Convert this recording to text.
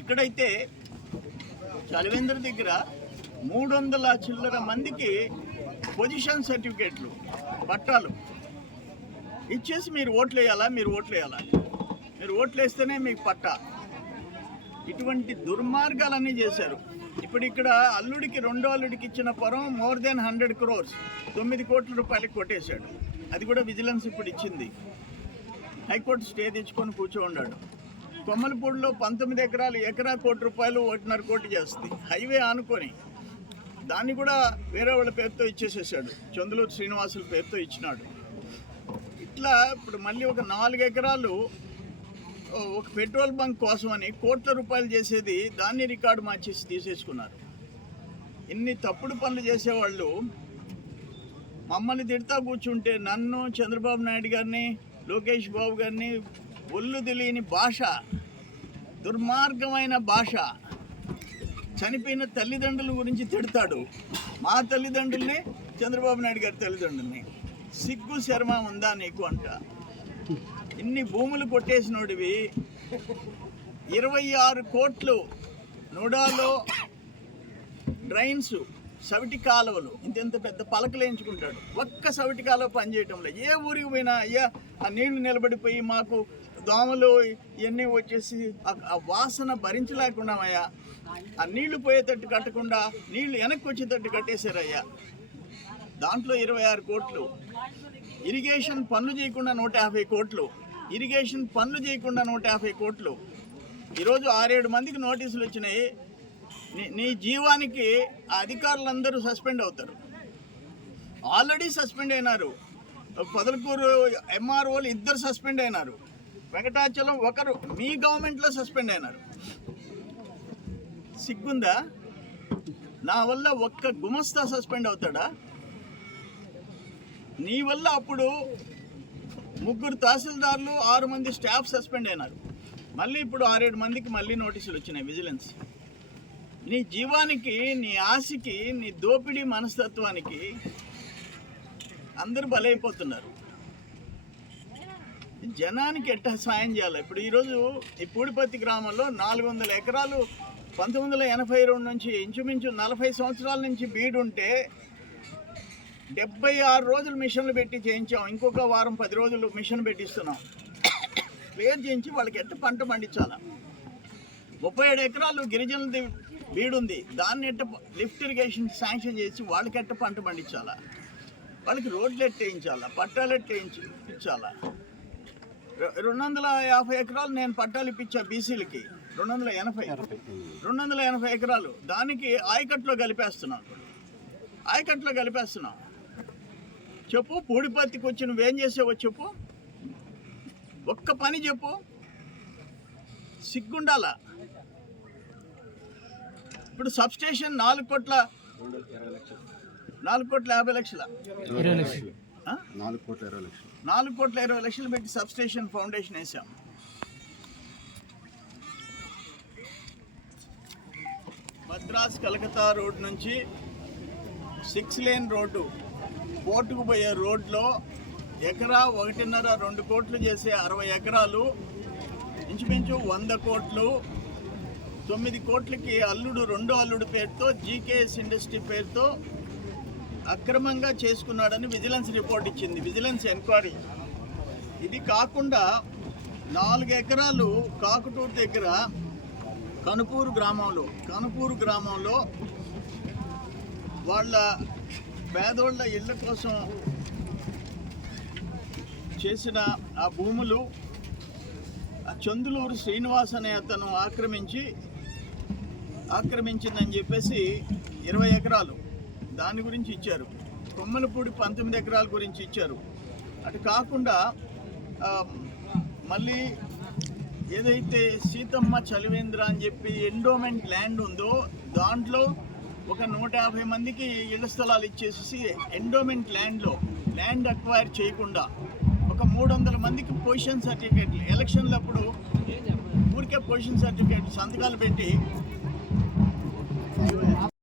ఇక్కడైతే చలివేంద్ర దగ్గర 300 చిల్లర మందికి పొజిషన్ సర్టిఫికేట్లు పట్టాలు ఇచ్చేసి మీరు ఓట్లు వేయాలా, మీరు ఓట్లు వేస్తేనే మీకు పట్టా. ఇటువంటి దుర్మార్గాలన్నీ చేశారు. ఇప్పుడు ఇక్కడ అల్లుడికి రెండో అల్లుడికి ఇచ్చిన పొరం మోర్ దెన్ 100 crores 9 కోట్ల రూపాయలకి కొట్టేశాడు. అది కూడా విజిలెన్స్ ఇప్పుడు ఇచ్చింది. హైకోర్టు స్టే తెచ్చుకొని కూర్చోన్నాడు. కొమ్మలపూడిలో 19 ఎకరాలు, ఎకరా ₹1 కోటి 1.5 కోటి చేస్తుంది. హైవే ఆనుకొని దాన్ని కూడా వేరే వాళ్ళ పేరుతో ఇచ్చేసేసాడు. చందులూరు శ్రీనివాసుల పేరుతో ఇచ్చినాడు. ఇట్లా ఇప్పుడు మళ్ళీ ఒక 4 ఎకరాలు ఒక పెట్రోల్ బంక్ కోసం అని కోట్ల రూపాయలు చేసేది దాన్ని రికార్డు మార్చేసి తీసేసుకున్నారు. ఇన్ని తప్పుడు పనులు చేసేవాళ్ళు మమ్మల్ని తిడతా కూర్చుంటే నన్ను, చంద్రబాబు నాయుడు గారిని, లోకేష్ బాబు గారిని ఒళ్ళు తెలియని భాష, దుర్మార్గమైన భాష, చనిపోయిన తల్లిదండ్రుల గురించి తిడతాడు. మా తల్లిదండ్రుల్ని, చంద్రబాబు నాయుడు గారి తల్లిదండ్రుల్ని సిగ్గు శర్మ ఉందా నీకు అంట. ఇన్ని భూములు కొట్టేసినోడివి 26 కోట్లు నోడాలో డ్రైన్స్, సవిటి కాలువలు, ఇంత పెద్ద పలకలు వేయించుకుంటాడు. ఒక్క సవిటి కాలువ పనిచేయటంలో ఏ ఊరికి పోయినా అయ్యా ఆ నీళ్లు నిలబడిపోయి మాకు దోమలు ఇవన్నీ వచ్చేసి ఆ వాసన భరించలేకున్నామయ్యా, ఆ నీళ్లు పోయేటట్టు కట్టకుండా నీళ్లు వెనక్కి వచ్చేటట్టు కట్టేశారయ్యా. దాంట్లో 26 కోట్లు. ఇరిగేషన్ పనులు చేయకుండా 150 కోట్లు. ఇరిగేషన్ పనులు చేయకుండా 150 కోట్లు. ఈరోజు 6-7 మందికి నోటీసులు వచ్చినాయి. నీ జీవానికి ఆ అధికారులందరూ సస్పెండ్ అవుతారు. ఆల్రెడీ సస్పెండ్ అయినారు. పొదలకూరు ఎంఆర్ఓలు 2 సస్పెండ్ అయినారు. వెంకటాచలం ఒకరు మీ గవర్నమెంట్లో సస్పెండ్ అయినారు. సిగ్గుందా? నా వల్ల ఒక్క గుమస్తా సస్పెండ్ అవుతాడా? నీ వల్ల అప్పుడు 3 తహసీల్దార్లు, 6 మంది స్టాఫ్ సస్పెండ్ అయినారు. మళ్ళీ ఇప్పుడు 6-7 మందికి మళ్ళీ నోటీసులు వచ్చినాయి విజిలెన్స్. నీ జీవానికి, నీ ఆశకి, నీ దోపిడీ మనస్తత్వానికి అందరూ బలైపోతున్నారు. జనానికి ఎట్ట సాయం చేయాలి? ఇప్పుడు ఈరోజు ఈ పూడిపత్తి గ్రామంలో 400 ఎకరాలు 1982 నుంచి ఇంచుమించు 40 సంవత్సరాల నుంచి బీడుంటే 76 రోజులు మిషన్లు పెట్టి చేయించాం. ఇంకొక వారం 10 రోజులు మిషన్ పెట్టిస్తున్నాం. క్లియర్ చేయించి వాళ్ళకి ఎట్ట పంట పండించాలా? 37 ఎకరాలు గిరిజనులది బీడుంది. దాన్ని ఎట్ట లిఫ్ట్ ఇరిగేషన్ శాంక్షన్ చేసి వాళ్ళకి ఎట్ట పంట పండించాలా? వాళ్ళకి రోడ్లు ఎట్టేయించాలా? పట్టాలు ఎట్టేయించాలా? 250 ఎకరాలు నేను పట్టాలు ఇప్పించా బీసీలకి. 280 ఎకరాలు దానికి ఆయకట్లో కలిపేస్తున్నాం. చెప్పు, పూడిపత్తికి వచ్చి నువ్వేం చేసావో చెప్పు. ఒక్క పని చెప్పు. సిగ్గుండాలా? ఇప్పుడు సబ్స్టేషన్ 4 కోట్ల 50 లక్షల 4 కోట్ల 20 లక్షలు పెట్టి సబ్స్టేషన్ ఫౌండేషన్ వేసాం. మద్రాస్ కలకత్తా రోడ్ నుంచి 6 లేన్ రోడ్డు పోర్టుకు పోయే రోడ్లో ఎకరా 1.5-2 కోట్లు చేసే 60 ఎకరాలు, ఇంచుమించు 100 కోట్లు, 9 కోట్లకి రెండో అల్లుడు పేరుతో జీకేఎస్ ఇండస్ట్రీ పేరుతో అక్రమంగా చేసుకున్నాడని విజిలెన్స్ రిపోర్ట్ ఇచ్చింది, విజిలెన్స్ ఎంక్వైరీ. ఇది కాకుండా 4 ఎకరాలు కాకుటూరు దగ్గర కనుపూరు గ్రామంలో వాళ్ళ పేదోళ్ళ ఇళ్ళ కోసం చేసిన ఆ భూములు చందులూరు శ్రీనివాస్ అనే అతను ఆక్రమించిందని చెప్పేసి 20 ఎకరాలు దాని గురించి ఇచ్చారు. కొమ్మలపూడి 19 ఎకరాల గురించి ఇచ్చారు. అటు కాకుండా మళ్ళీ ఏదైతే సీతమ్మ చలివేంద్ర అని చెప్పి ఎండోమెంట్ ల్యాండ్ ఉందో దాంట్లో ఒక 150 మందికి ఇళ్ల స్థలాలు ఇచ్చేసి ఎండోమెంట్ ల్యాండ్ అక్వైర్ చేయకుండా ఒక 300 మందికి పొజిషన్ సర్టిఫికేట్లు ఎలక్షన్లప్పుడు ఊరికే పొజిషన్ సర్టిఫికేట్ సంతకాలు పెట్టి